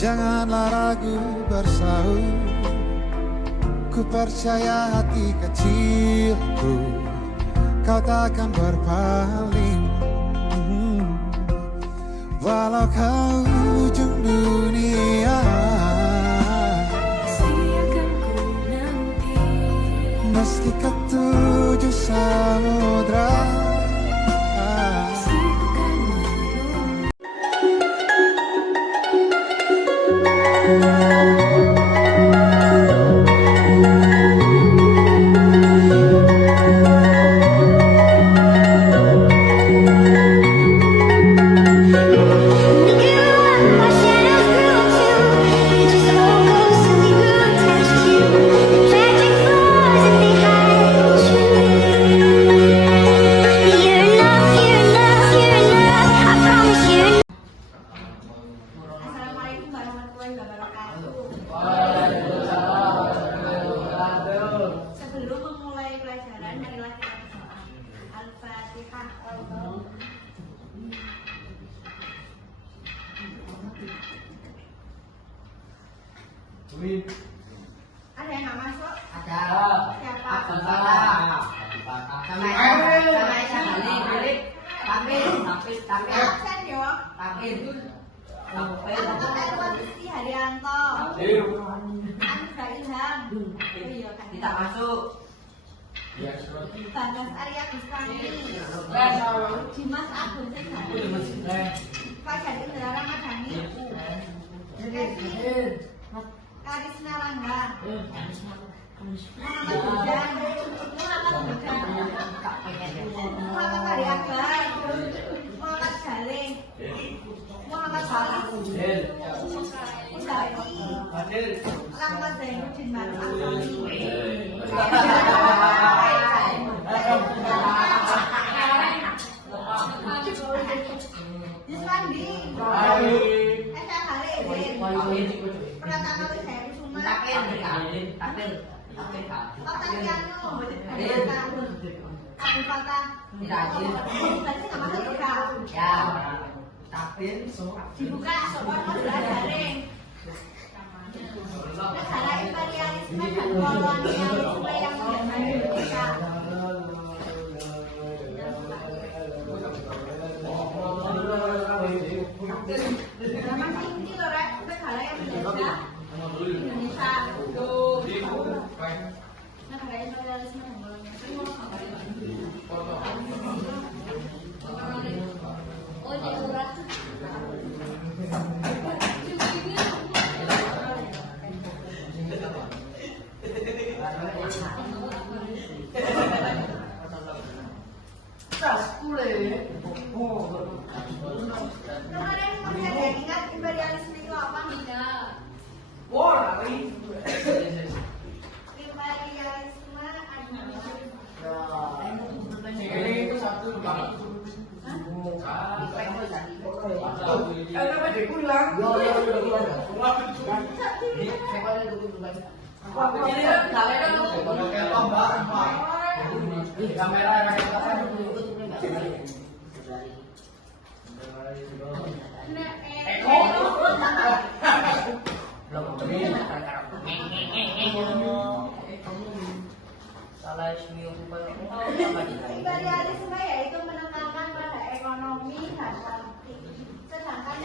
Janganlah ragu bersaut, ku percaya hati kecilku, kau takkan berpaling. Walau kau ujung dunia, akan ku nanti. meski ketujuh samudra. Sebelum memulai pelajaran, marilah kita berdoa. Al-Fatihah. Ada yang nggak masuk? Ada. Siapa? Sama Isa balik. Tampil. Absen yo. Tampil. Anggota Erwanti Haryanto. Anda Ilham. Oh iya kan. Kita masuk. Bagas Arya Bustami. Dimas Agung Sekhari. Fajar Indra Ramadhani. Kevin Karisma Langga. Muhammad Hujan. Muhammad Hari Akbar. Muhammad Jaling. Muhammad Salim. Muzaki. Rahmat Zainuddin Yuswandi. Esa Khalidin. Pratama Wijaya Kusuma. Tampil. Octaviano. Abdul Fatah. Tadi nggak masuk juga. Ya. Tampil. Dibuka soal daring. Negara imperialisme dan kolonialisme yang menjadi Indonesia. Nama tinggi loh, Rek. Negara yang menjadi Indonesia. Negara imperialisme dan ingat imperialisme itu apa? Imperialisme imperialisme yaitu menekankan pada ekonomi dan politik, sedangkan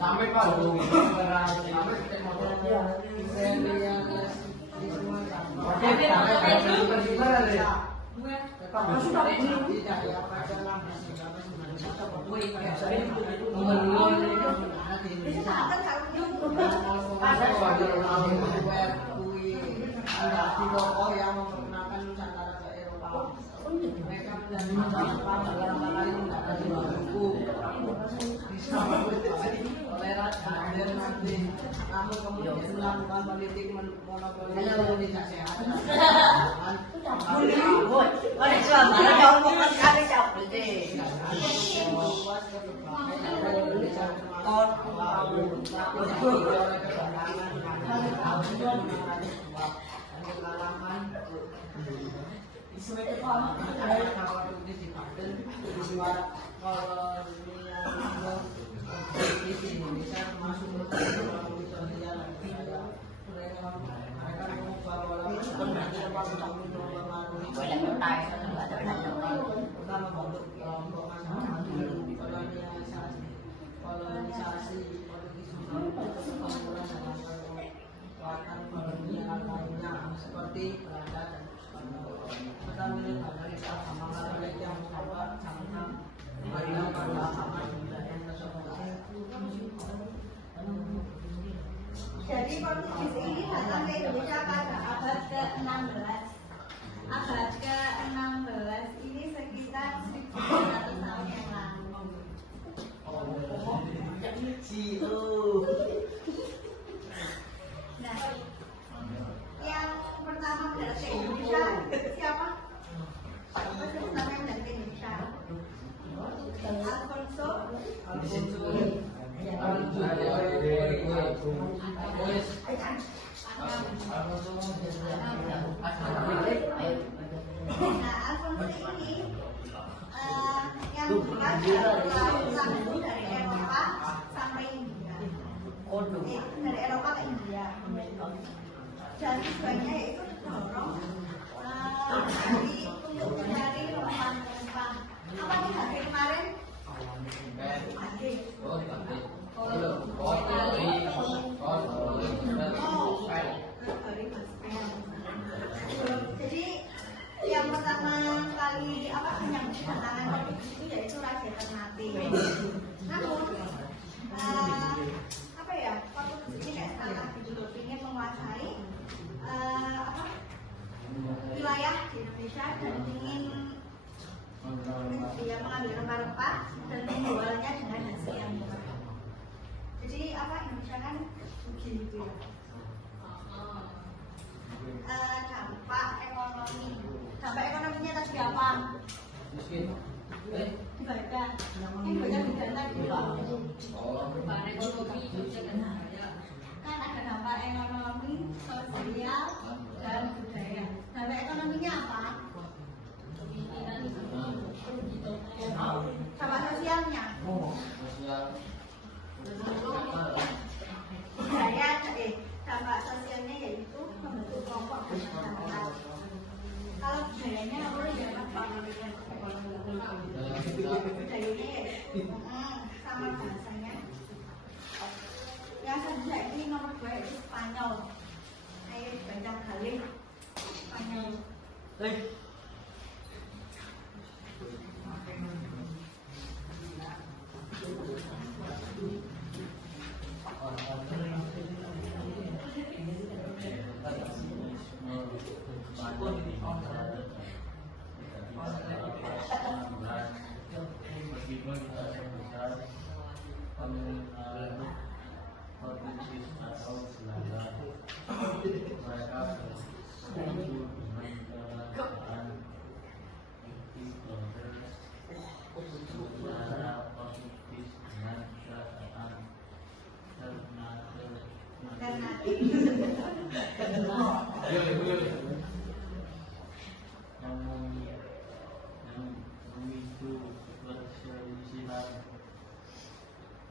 Sampai Pak Di toko yang memperkenalkan Nusantara ke Eropa. Mereka menjanjikan barang-barang lain tidak ada di buku. Bisa toleran dan nanti. Namun kemudian melakukan politik monopoli yang tidak sehat. Kolonisasi seperti Belanda dan Spanyol. Tetapi dari agama yang sangat ada pada agama yang tersebut. Jadi Portugis ini datang ke Indonesia pada abad ke-16. Abad ke-16 ini sekitar 1.500 tahun yang lalu. Nah, yang pertama datang ke Indonesia siapa? Siapa sih pertama yang datang ke Indonesia? Alfonso. Nah, Alfonso ini yang bukan langsung dari Eropa sampai India. Dari Eropa ke India. Dan tujuannya yaitu mendorong untuk mencari rempah-rempah. Apa nih hari kemarin? Jadi yang pertama kali menyambut kedatangan Portugis itu yaitu Raja Ternate. Namun Portugis ini kayak sekarang gitu, ingin menguasai wilayah di Indonesia dan ingin dia mengambil rempah-rempah dan menjualnya dengan hasil yang murah. Jadi Indonesia kan begitu ya. Dampak ekonominya tadi apa? Ibadah. Ibadah bidana gitu. Kan ada dampak ekonomi, sosial, dan budaya. Dampak ekonominya apa? Dampak sosialnya? Budaya, dampak sosialnya yaitu membentuk kelompok masyarakat. Kalau budayanya apa ya? Budayanya sama bahasanya. Yang selanjutnya ini nomor 2 yaitu Spanyol. Ayo banyak kali Spanyol.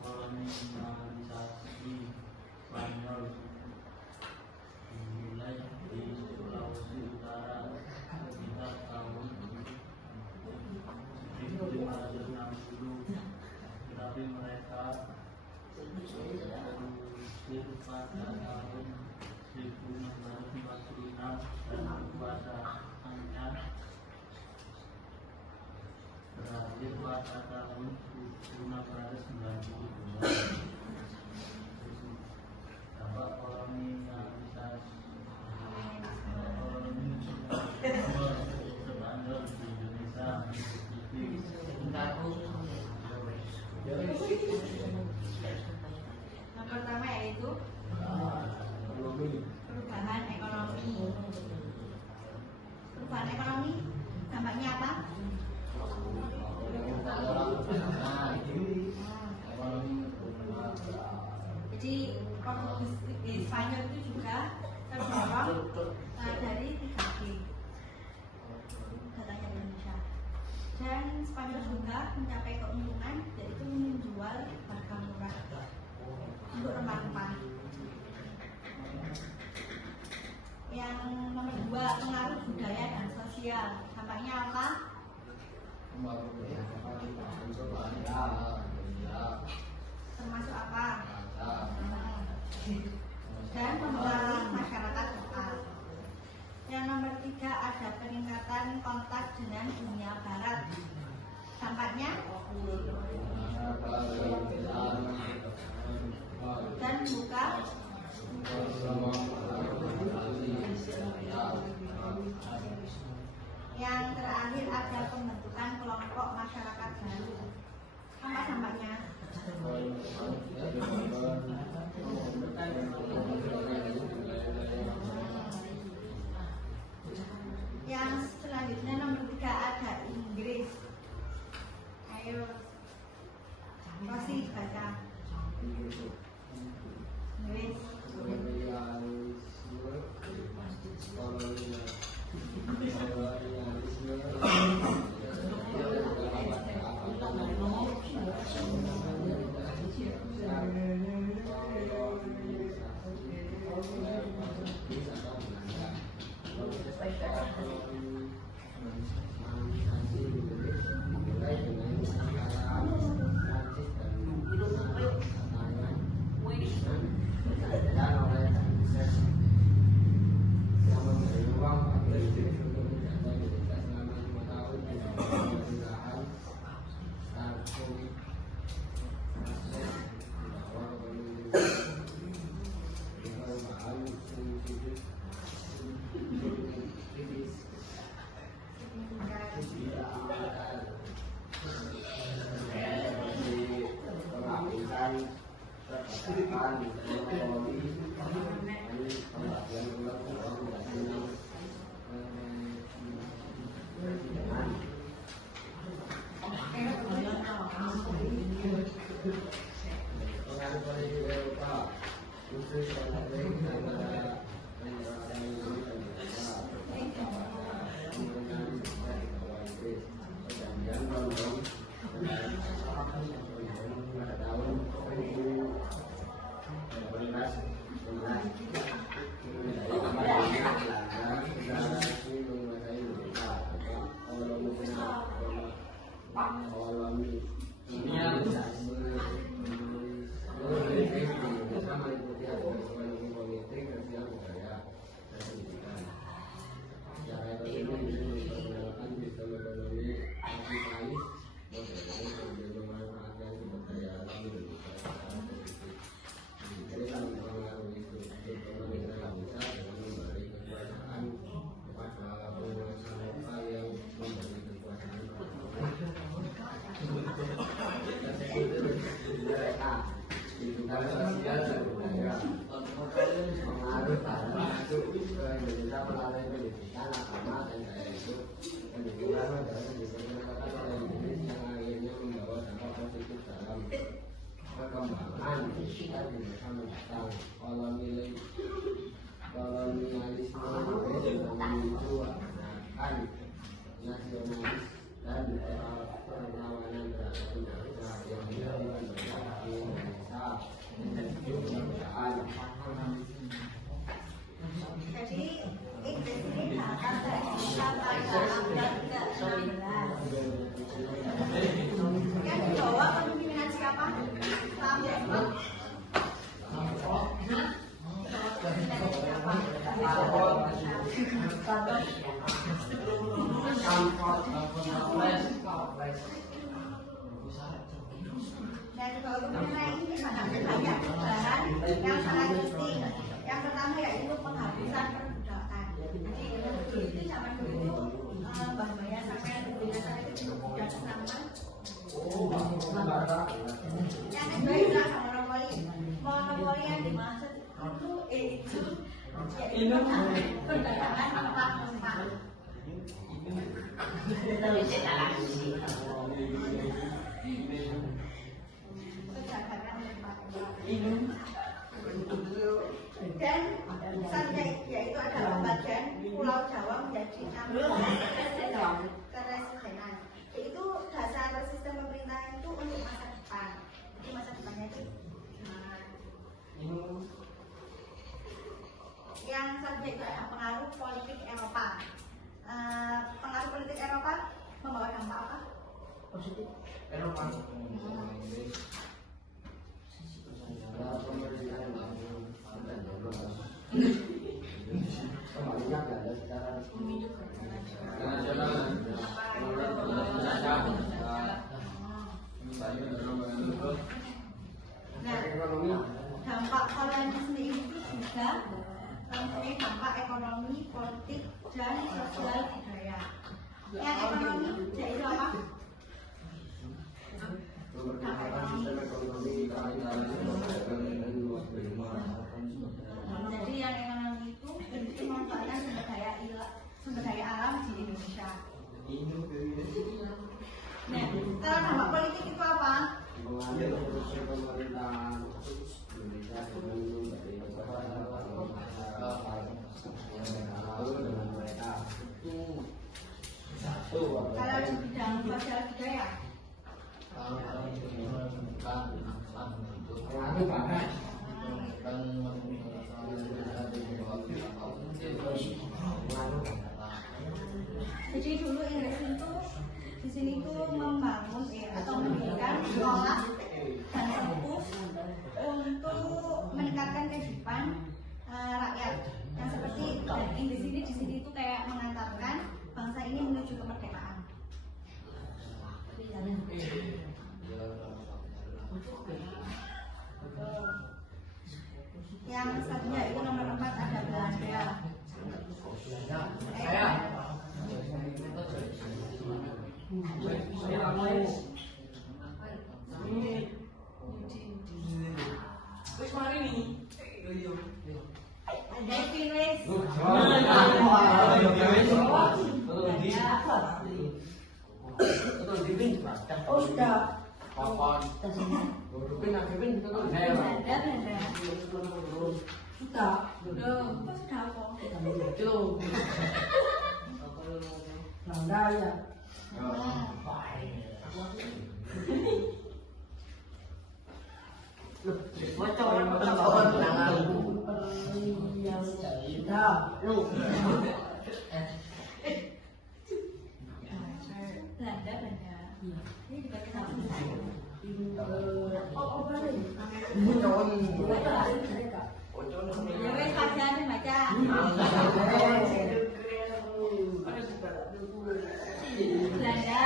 Kolonialisasi Spanyol dimulai di Sulawesi Utara sekitar tahun 1560, tetapi mereka terusir pada tahun 1646 dan kekuasaannya berakhir pada tahun 1692. Dampak Jadi Portugis di Spanyol itu juga terdorong dari 3G datanya Indonesia. Dan Spanyol juga mencapai keuntungan yaitu menjual harga murah untuk rempah-rempah. Yang nomor 2, pengaruh budaya dan sosial. Dampaknya apa? Termasuk apa? Dan mempengaruhi masyarakat lokal. Yang nomor 3, ada peningkatan kontak dengan dunia barat. Dampaknya dan buka yang terakhir ada pembentukan kelompok masyarakat baru. Apa dampaknya? Yang selanjutnya nomor 3 ada Inggris. Ayo, masih baca. Inggris. Jadi Inggris ini datang dari Indonesia pada abad ke-16. Yang di bawah kepemimpinan siapa? Dan di bawah kepemimpinan ini sangat banyak perubahan yang sangat penting. Yang pertama yaitu penghapusan perbudakan. Jadi itu zaman dulu bahaya sampai binatang itu tidak sama. Yang kedua adalah monopoli yang dimaksud itu yaitu perdagangan rempah-rempah. Perdagangan rempah-rempah. Sanjay yaitu adalah pembagian Pulau Jawa menjadi 6 keresidenan. Yaitu dasar sistem pemerintahan itu untuk masa depan. Jadi masa depannya itu yang selanjutnya itu adalah pengaruh politik Eropa. Pengaruh politik Eropa membawa dampak apa? Positif. Eropa. Nah, dampak kolonial sendiri itu juga mempunyai dampak ekonomi, politik, dan sosial budaya. Yang ekonomi yaitu apa? Dampak ekonomi. Jadi yang ekonomi itu memanfaatkan sumber daya alam di Indonesia. Nah, kalau dampak politik itu apa? Kalau di bidang sosial budaya, jadi dulu Inggris itu di sini tuh membangun atau mendirikan sekolah dan kampus untuk meningkatkan kehidupan rakyat. Yang seperti Inggris ini di sini tuh kayak mengantarkan bangsa ini menuju kemerdekaan. Yang selanjutnya itu nomor 4 ada Belanda. Wis mari nih. Devin West. Oh sudah. Belanda. Sudah. Loh, kok sudah kok? Belanda ya. Belanda. Ini juga kita ya wes kasihan baca. Belanda.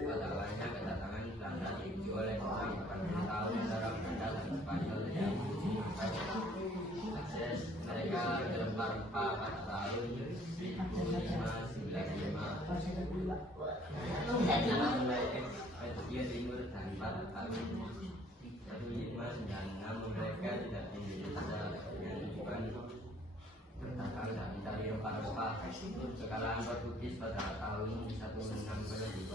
Pada awalnya kedatangan Belanda dipicu oleh orang yang tahu antara Belanda dan Spanyol yang akses mereka berempah-empah pada tahun 1595 mulai Ethiopia Timur dan pada tahun 1596 mereka tidak Indonesia dengan tujuan berdagang dan mencari rempah-rempah. Kekalahan Portugis pada tahun 1622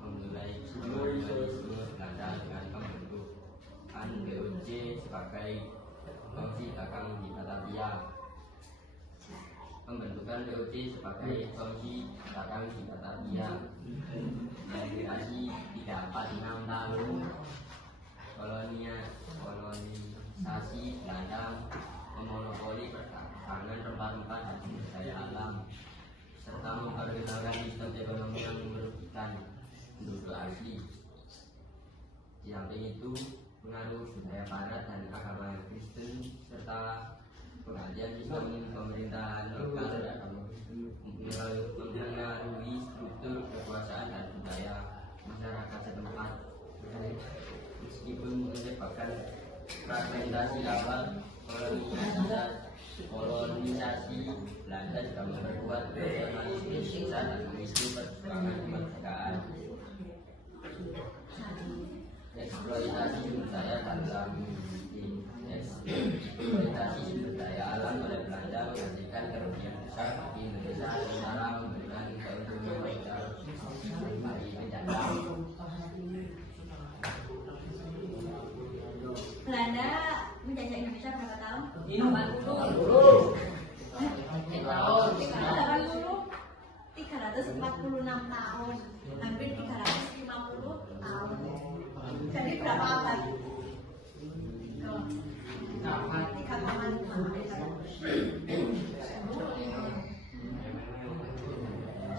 memulai kolonialisme Belanda dengan pembentukan BOC sebagai fungsi dagang di Batavia. Pembentukan BOC sebagai fungsi dagang di Batavia mendurasi 346 tahun. Kolonisasi Belanda memonopoli perdagangan rempah-rempah dan sumber daya alam serta memperkenalkan sistem ekonomi yang merugikan penduduk asli. Di samping itu, pengaruh budaya Barat dan agama Kristen serta pengalihan sistem pemerintahan lokal mempengaruhi struktur kekuasaan dan budaya masyarakat setempat. Meskipun menyebabkan fragmentasi awal kolonisasi Belanda juga memperkuat nasionalisme bangsa dan memicu perjuangan kemerdekaan. Eksploitasi sumber daya dalam eksploitasi sumber daya alam oleh Belanda menghasilkan kerugian besar bagi Indonesia sementara memberikan keuntungan besar bagi penjajah. Belanda menjajah Indonesia berapa tahun? 346 tahun, hampir 350 tahun. Jadi berapa abad? 3,5.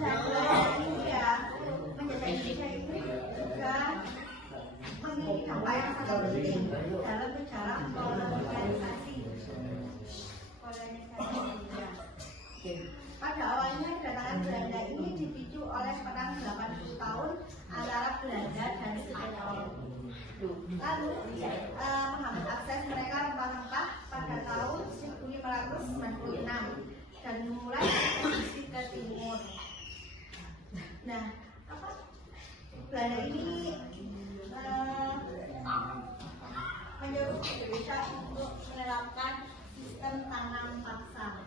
Dan India menjajah Indonesia ini juga memiliki dampak yang sangat penting dalam sejarah kolonialisasi India. Pada awalnya kedatangan Belanda ini dipicu oleh perang 80 tahun antara Belanda dan Spanyol. Lalu menghambat akses mereka rempah-rempah pada tahun 1596 dan memulai ekspedisi ke timur. Nah, Belanda ini menyuruh Indonesia untuk menerapkan sistem tanam paksa.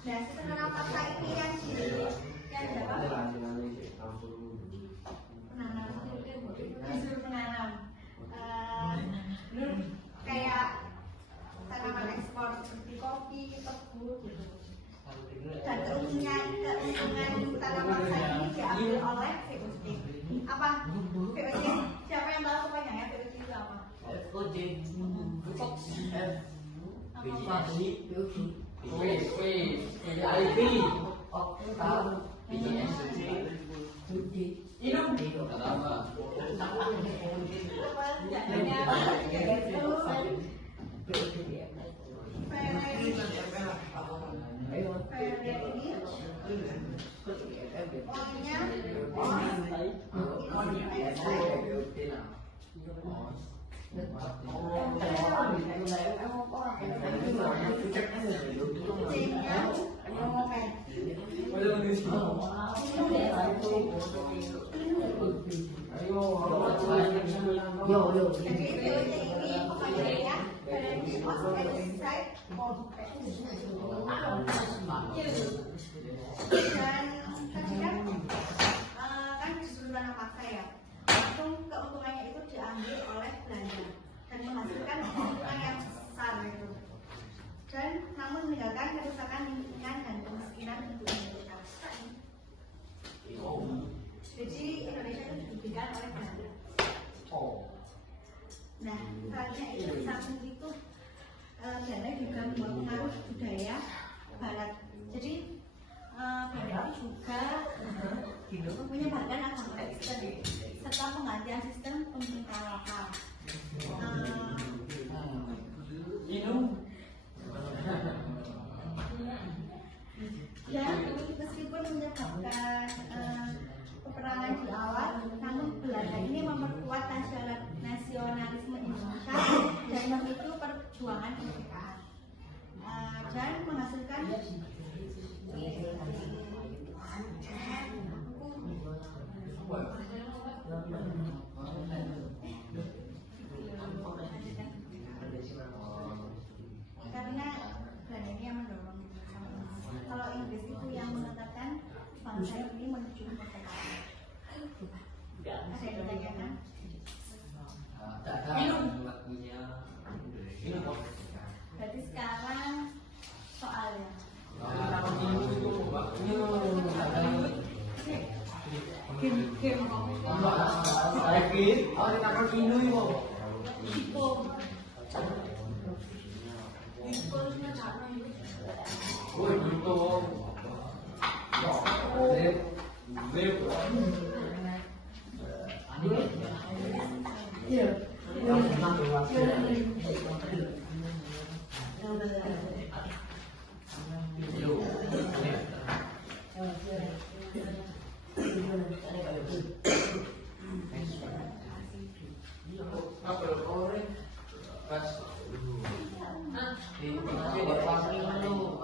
Nah, sistem tanam paksa ini yang dapat disuruh menanam. Dulu kayak tanaman ekspor seperti kopi, tebu, gitu. Dan keuntungan tanam paksa ini diambil oleh VOC. Apa? VOC? Siapa yang tahu kepanjangannya VOC itu apa? Kan disuruh tanam paksa ya. Langsung keuntungannya itu diambil oleh Belanda dan menghasilkan keuntungan yang besar itu. Dan namun meninggalkan kerusakan lingkungan dan kemiskinan untuk Indonesia. Jadi Indonesia itu dirugikan oleh Belanda. Nah, selanjutnya itu di samping itu Belanda juga membawa pengaruh budaya Barat. Jadi Belanda itu juga menyebarkan agama Kristen serta penggantian sistem pemerintahan lokal. Dan meskipun menyebabkan peperangan di awal, namun Belanda ini memperkuat nasionalisme Indonesia dan memicu perjuangan kemerdekaan dan menghasilkan karena Belanda ini yang mendorong. Kalau Inggris itu yang menetapkan bangsa ini menuju kemerdekaan. Ada yang ditanyakan? Berarti sekarang soalnya.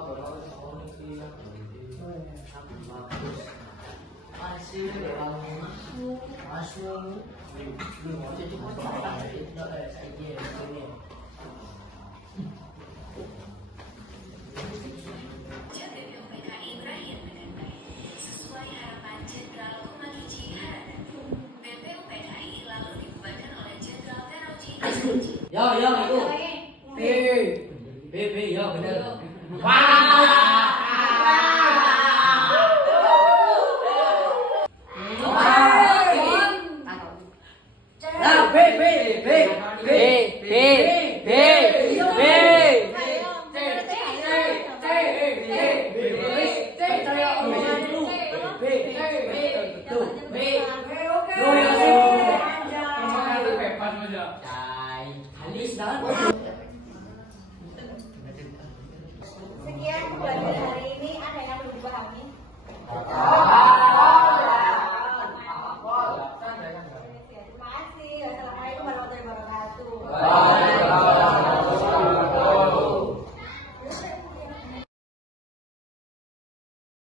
Masih masuk jadi masalah itu saya BPUPKI berakhir dengan baik sesuai harapan Jenderal Kumagichi Harada. BPUPKI lalu dibubarkan oleh Jenderal Teruji Isuji. Yo itu. B yo bener. B